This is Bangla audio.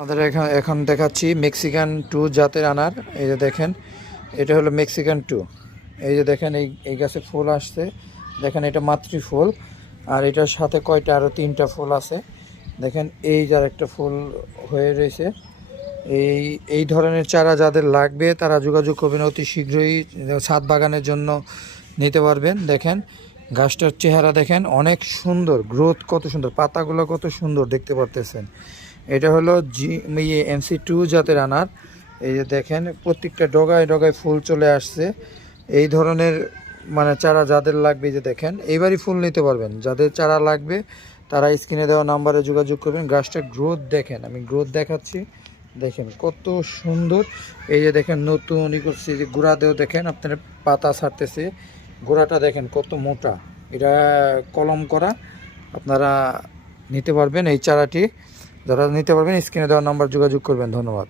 আমাদের এখন দেখাচ্ছি মেক্সিকান 2 জাতের আনার। এই যে দেখেন, এটা হলো মেক্সিকান 2। এই যে দেখেন, এই গাছে ফুল আসছে, দেখেন এটা মাতৃ ফুল। আর এটার সাথে কয়টা আরও 3টা ফুল আছে, দেখেন এই যার একটা ফুল হয়ে রয়েছে। এই এই ধরনের চারা যাদের লাগবে তারা যোগাযোগ করবেন অতি শীঘ্রই, ছাদ বাগানের জন্য নিতে পারবেন। দেখেন গাছটার চেহারা দেখেন, অনেক সুন্দর গ্রোথ, কত সুন্দর পাতাগুলো, কত সুন্দর দেখতে পারতেছেন। এটা হলো MC2 জাতের আনার। এই যে দেখেন প্রত্যেকটা ডগায় ডগায় ফুল চলে আসছে। এই ধরনের মানে চারা যাদের লাগবে, যে দেখেন এইবারই ফুল নিতে পারবেন। যাদের চারা লাগবে তারা স্ক্রিনে দেওয়া নাম্বারে যোগাযোগ করবেন। গাছটার গ্রোথ দেখেন, আমি গ্রোথ দেখাচ্ছি, দেখেন কত সুন্দর। এই যে দেখেন নতুন করছি, যে গোড়াতেও দেখেন আপনার পাতা ছাড়তেছে, গোড়াটা দেখেন কত মোটা। এটা কলম করা, আপনারা নিতে পারবেন এই চারাটি। যারা নিতে পারবেন স্ক্রিনে দেওয়া নাম্বার যোগাযোগ করবেন। ধন্যবাদ।